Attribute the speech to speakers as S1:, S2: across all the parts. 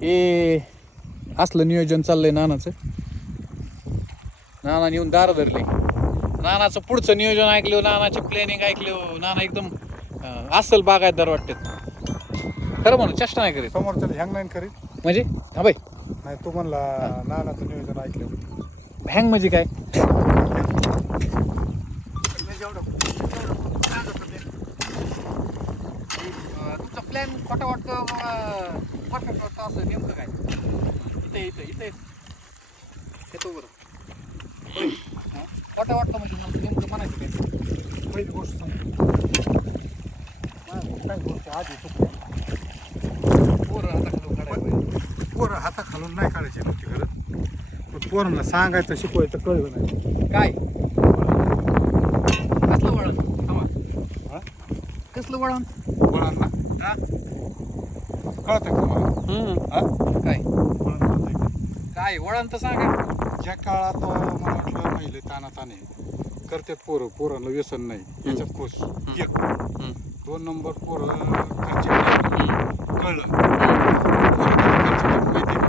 S1: हे असलं नियोजन चाललंय नानाचं. नाना येऊन दार धरले. नानाचं पुढचं नियोजन ऐकलं नानाची प्लॅनिंग ऐकलं नाना एकदम अं, अस्सल बागायतदार वाटतात खरं म्हणून चेष्टा नाही करीत.
S2: समोरच्याला हँग नाही करीत.
S1: म्हणजे? हा बाई.
S2: नाही तू म्हणला नानाचं नियोजन ऐकलं.
S1: हँग म्हणजे काय? प्लॅन खोटा वाटतो परफेक्ट वाटतो असं नेमकं काय? इथे इथे इथे. येतो बरं. हा? खोटा वाटतो म्हणजे मला नेमकं म्हणायचं काय?
S2: पहिली गोष्ट सांगतो. काही गोष्टी आधी चुकल्या
S1: पोरं आता खालून काढायला पाहिजे.
S2: पोरं हाता खालून नाही काढायची नव्हती गरज पण पोरांना सांगायचं शिकवायचं कळलं नाही.
S1: काय? कसलं वळण.
S2: हा?
S1: कसलं वळण?
S2: पोरांना
S1: हा?
S2: कळतं तुम्हाला? हा?
S1: काय? काय वळण तर सांगा.
S2: ज्या काळात अं, मला वाटलं पहिले ताना ताने करतात पोरं पोरांना व्यसन नाही याच्यात खुश. एक. दोन नंबर पोरं खर्च कळलं पोरं किती खर्च करतात माहिती आहे का?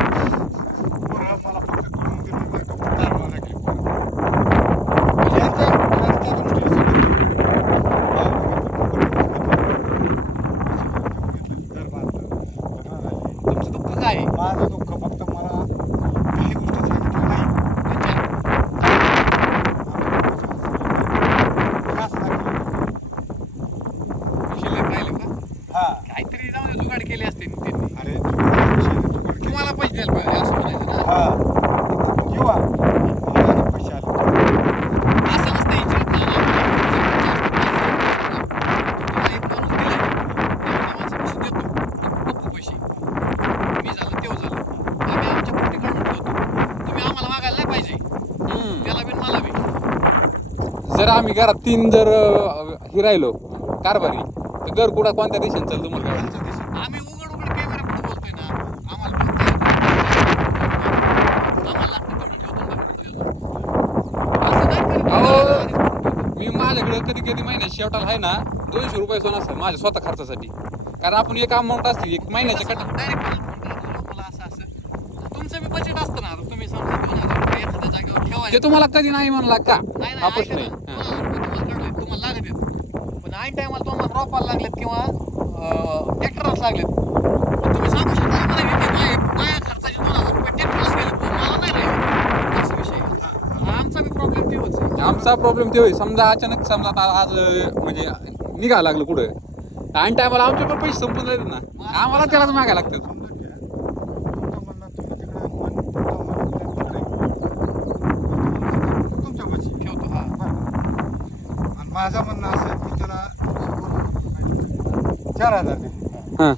S2: पोरं मला फक्त कळून दिलं नाही का फक्त दारवा लागली पोरं. यांच्या यांच्या दृष्टीने सांगितलं. घर बांधलं, लग्न झाली.
S1: तुमचं दुःख काय आहे?
S2: माझं दुःख फक्त मला काही गोष्टी सांगितल्या नाही
S1: त्यांच्या शिल्लक राहिले का काहीतरी जाऊन जुगाड केले असते ना त्यांनी तुम्हाला पैसे द्यायला पाहिजे असं म्हणायचं ना असं नसतं विचारत ना तुम्हाला एक माणूस दिला त्या माणसापासून देतो पप्पू पैसे मी झालं तेव्हा झालं आम्ही आमच्या पोटी काढून ठेवतो तुम्ही आम्हाला मागायला नाही पाहिजे त्याला बिन मला बी जर आम्ही घरात तीन जर हे राहिलो कारभारी तर घर कुठं कोणत्या देशात चालतो वाटतं? आम्ही उघड उघड कॅमेरा पुढे बोलतोय ना आम्हाला.
S3: अहो, मी माझ्याकडे कधी कधी महिन्याच्या शेवटाला आहे ना दोनशे रुपये सोनं असतं माझ्या स्वतः खर्चासाठी. कारण आपण एक अमाऊंट असते एक महिन्याच्या कट
S1: मला मला तुमचं बी बजेट असतं ना तुम्ही समजा दोन हजार रुपये एखाद्या जागेवर
S3: ते तुम्हाला कधी नाही म्हणला का? हा
S1: नाही
S3: प्रश्न
S1: ऐका
S3: आहे
S1: ना.
S3: हा.
S1: दोन हजार रुपये तुम्हाला कळलंय, तुम्हाला लागत आहेत पण ऐन ड्रॉपाला लागलेत किंवा ट्रॅक्टरच लागलेत. पण तुम्ही सांगू शकता ना मला की माझ्या माझ्या खर्चाचे दोन हजार रुपये ट्रॅक्टरच गेले मला नाही राहिले. असा विषय आहे. आमचा बी प्रॉब्लेम तेच आहे.
S3: आमचा प्रॉब्लेम ते होईल समजा अचानक समजा आता आज म्हणजे निघायला लागलं कुठं? आणि टायमाला आमचे पण पैसे संपून जातात ना. आम्हाला त्यालाच मागायला लागतात.
S1: ठेवतो हा.
S2: माझं म्हणणं असं चार हजार दे
S3: हां.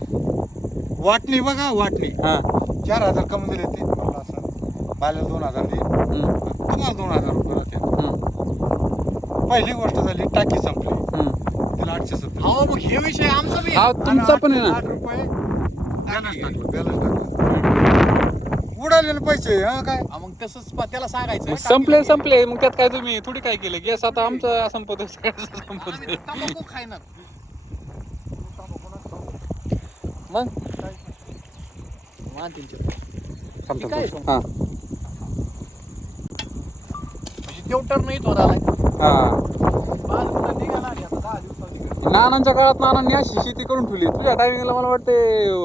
S2: वाटणी बघा वाटणी.
S3: हां.
S2: चार हजार कमी दिले ते म्हणलं असं. बाल्याला दोन हजार दे.
S3: हम्म,
S2: तुम्हाला दोन हजार रुपये राहते
S3: हम्म,
S2: पहिली गोष्ट झाली टाकी संपली.
S3: हम्म.
S2: तिला आठशे सत्तर.
S1: अहो मग हे विषय आमचा बी.
S3: हा
S1: आहे.
S3: तुमचा पण आहे
S2: आठ
S3: ना
S2: रुपये बॅलन्स टाकलं. बॅलन्स टाकलं. उडालेले पैसे हा काय?
S1: हा, मग तसंच पा- त्याला सांगायचं
S3: मग संपले संपले. मग त्यात काय तुम्ही थोडी काय केलं? गॅस आता आमचा संपत संपत
S1: आम्ही तंबाखू खायनात
S3: मग?
S1: मानतील
S3: थांब,
S1: आहे.
S3: हां.
S1: म्हणजे तेवढं टर्न येतो आलाय
S3: हां.
S1: माझं पुन्हा निघाला आणि आता दहा दिवसात निघाला.
S3: नानांच्या काळात नानांनी अशी शेती करून ठेवली. तुझ्या टायमिंगला मला वाटते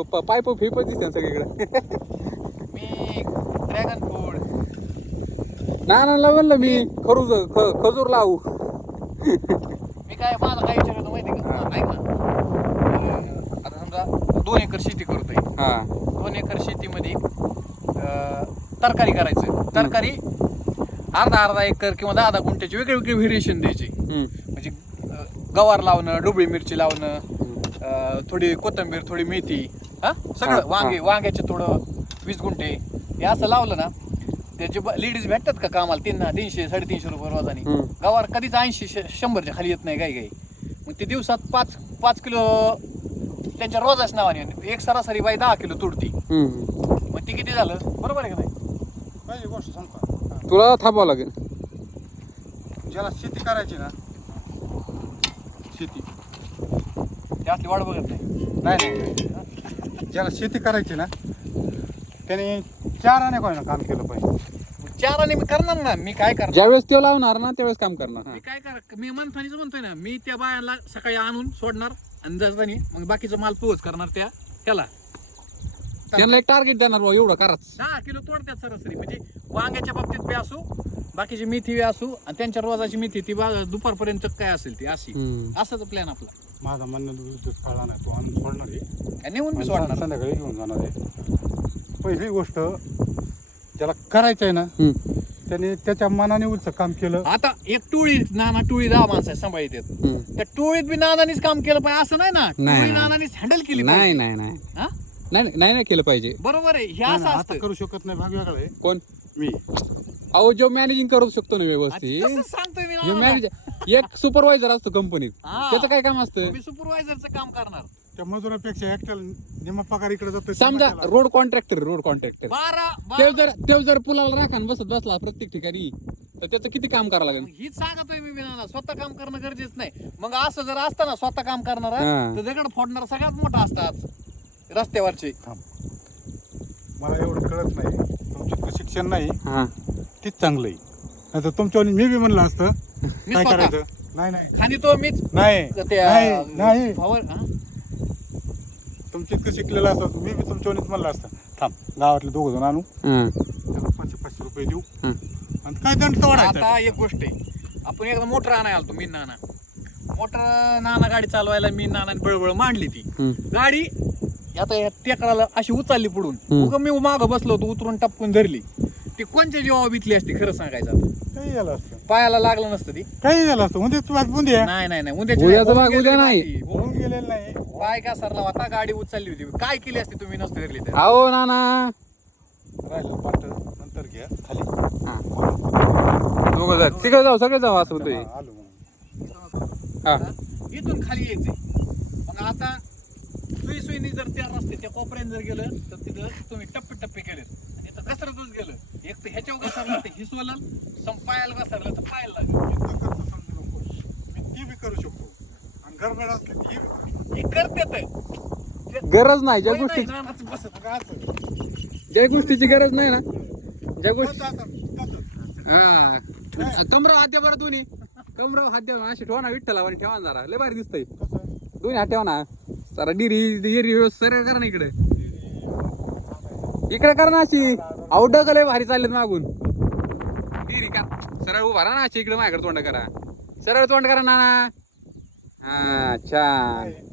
S3: प- पाईप फिप दिसते सगळीकडे.
S1: मी ड्रॅगन फूड
S3: नानांना म्हणलं मी खरूज ख- खजूर लावू.
S1: मी काय माझा काय विचार होतो माहिती का? हा, ऐक ना. दोन एकर शेती करतोय.
S3: हा.
S1: दोन एकर शेतीमध्ये अं, तरकारी करायचं तरकारी अर्धा अर्धा एकर किंवा दहा दहा गुंठ्याची वेगळी वेगळी व्हेरिएशन द्यायची.
S3: हम्म,
S1: म्हणजे अं, गवार लावणं डोबळी मिरची लावणं. अं, थोडी कोथिंबीर थोडी मेथी हा?
S3: हा,
S1: सगळं. वांगे वांग्याचे थोडं वीस गुंठे. हे असं लावलं ना त्याचे लेडीज भेटतात का कामाला? तीन तीनशे साडेतीनशे रुपये रोजानी.
S3: हम्म.
S1: गवार कधीच ऐंशी शंभरच्या खाली येत नाही काही काही. मग ते दिवसात पाच पाच किलो त्यांच्या रोजाच नावाने एक सरासरी बाई दहा किलो तुडती.
S3: हम्म.
S1: मग ती किती झालं? बरोबर आहे का नाही?
S2: पहिली गोष्ट सांगतो.
S3: तुला थांबावं लागेल.
S2: ज्याला शेती करायची ना शेती.
S1: ते असली वाट बघत नाही.
S2: नाही नाही. ज्याला शेती करायची ना त्याने चार आणे कोणी काम केलं पाहिजे.
S1: चाराने मी करणार ना. मी काय करणार?
S3: ज्यावेळेस तो लावणार ना त्यावेळेस काम करणार. हा.
S1: मी काय कर मी मंथनीच म्हणतोय ना मी त्या बायाला सकाळी आणून सोडणार. आणि जातानी मग बाकीचा माल पोच करणार त्या ह्याला.
S3: त्यांना एक टार्गेट देणार बुवा, एवढं कराच.
S1: दहा किलो तोडत्यात सरासरी म्हणजे वांग्याच्या बाबतीत बी असू बाकीची मेथी बी असू आणि त्यांच्या रोजाची मेथी ती बा दुपारपर्यंत काय असेल ती अशी. असाच प्लॅन आपला.
S2: माझा म्हणणं कळला नाही तो आणून सोडणार आहे.
S1: काय नेऊन सोडणार.
S2: संध्याकाळी घेऊन जाणार आहे. पहिली गोष्ट ज्याला करायचं आहे ना त्याने त्याच्या मनाने उलचं काम केलं.
S1: आता एक टोळी नाना टोळी दहा माणसं सांभाळीत. त्या टोळीत बी नानानीच काम केलं पाहिजे असं नाही ना?
S3: नाही.
S1: टोळी नानानीच हँडल केली
S3: नाही
S1: पाहिजे.
S3: नाही नाही.
S1: हा?
S3: नाही नाही नाही केलं पाहिजे.
S1: बरोबर आहे हे
S2: नाही,
S1: असं
S2: नाही, आता
S1: असतं
S2: करू शकत नाही भाग वेगळा आहे.
S3: कोण?
S2: मी.
S3: अहो जो मॅनेजिंग करू शकतो ना व्यवस्थित.
S1: तसंच सांगतोय मी
S3: जो
S1: नानाला.
S3: मॅनेजर एक सुपरवायझर असतो कंपनीत
S1: हा.
S3: त्याचं काय काम असतं?
S1: मी सुपरवायझरचं काम करणार.
S2: त्या मजुरापेक्षा एकट्याला निम्मा पगार इकडे जातो
S3: समजा रोड कॉन्ट्रॅक्टर रोड कॉन्ट्रॅक्टर
S1: बारा
S3: ते
S1: बारा
S3: जर ते जर पुलाला राखान बसत बसला प्रत्येक ठिकाणी तर त्याचं किती काम करावं लागेल?
S1: हीच सांगतोय मी विनाना स्वतः काम करणं गरजेचं नाही. मग असं जर असतं ना स्वतः काम करणारा
S3: हा.
S1: तर दगड फोडणारा सगळ्यात मोठा असतात रस्त्यावरचे.
S2: मला एवढं कळत नाही. तुमचं इतकं शिक्षण नाही.
S3: हा.
S2: तीच चांगलं आहे नाही तर तुमच्या मी बी म्हणलं असतं.
S1: मी
S2: काय
S1: स्वतः.
S2: करायचं? नाही नाही.
S1: खाली तो मीच.
S2: नाही.
S1: हा?
S2: तुमचं इतकं शिकलेलं असतं मी बी तुमच्यावरच म्हणलं असतं थांब गावातले दोघं जण आणू
S3: हा.
S2: त्याला पाचशे पाचशे रुपये देऊ
S3: हा.
S2: आणि काय दंड तोडायचा
S1: आता एक गोष्ट आहे आपण एकदा मोटर आणायला आलतो मी नाना मोटर नाना गाडी चालवायला मी नाना बळबळ मांडली ती. गाडी आता या टेकडाला अशी उचलली पुढून मी माग बसलो होतो उतरून टपकून धरली ती कोणच्या जीवा बितली असती खरं सांगायचं आता.
S2: काही झालं असतं
S1: पायाला लागलं नसतं ती.
S2: काही झालं असतं? तू आज बुंदी आहे.
S1: नाही नाही नाही. उद्याची
S3: उद्याचं
S1: नाही,
S3: भाग
S1: होऊन
S3: उद्या
S1: गेलेली
S3: नाही.
S2: होऊन गेलेलं नाही.
S1: पाय का सरला होता? गाडी उचलली होती. काय केली असती तुम्ही नसते धरली तर?
S3: अहो ना ना
S2: राहिलं पाट नंतर घ्या खाली.
S3: दोघं जा. तिकडे जाऊ सगळे जाऊ असं होतंय.
S2: हा, आलो मग
S3: हा.
S1: इथून खाली यायचंय. मग आता सुई सुईनी जर त्या रस्ते त्या कोपऱ्याने जर गेलं तर तिथं तुम्ही टप्पे टप्पे केले घसरतच गेलं. एक तर ह्याच्यावर घसरलं तर हिसवलं संपायला घसरलं तर पायाला लागलं.
S2: इतकं खर्च समजू नको. मी ती बी करू शकतो. आणि गडबड असली ती बी करू शकतो.
S1: हे करते
S3: गरज नाही ज्या गोष्टी
S2: मग असं.
S3: ज्या गोष्टीची गरज नाही ना ज्या गोष्टी. हा. कमराव हात द्या बरं दोन्ही. कमराव हात द्या अशी ठेवा ना विठ्ठला आणि ठेवा ना जरा. लय भारी दिसतंय.
S2: कसं?
S3: दोन्ही हात ठेवा ना. जरा डिरी डिरी सरळ करा ना इकडे. इकडे करा ना अशी. आउट लय भारी चाललेत मागून का सरळ उभा राहा ना इकडे माझ्याकडे तोंड करा. सरळ तोंड करा ना. हा छान.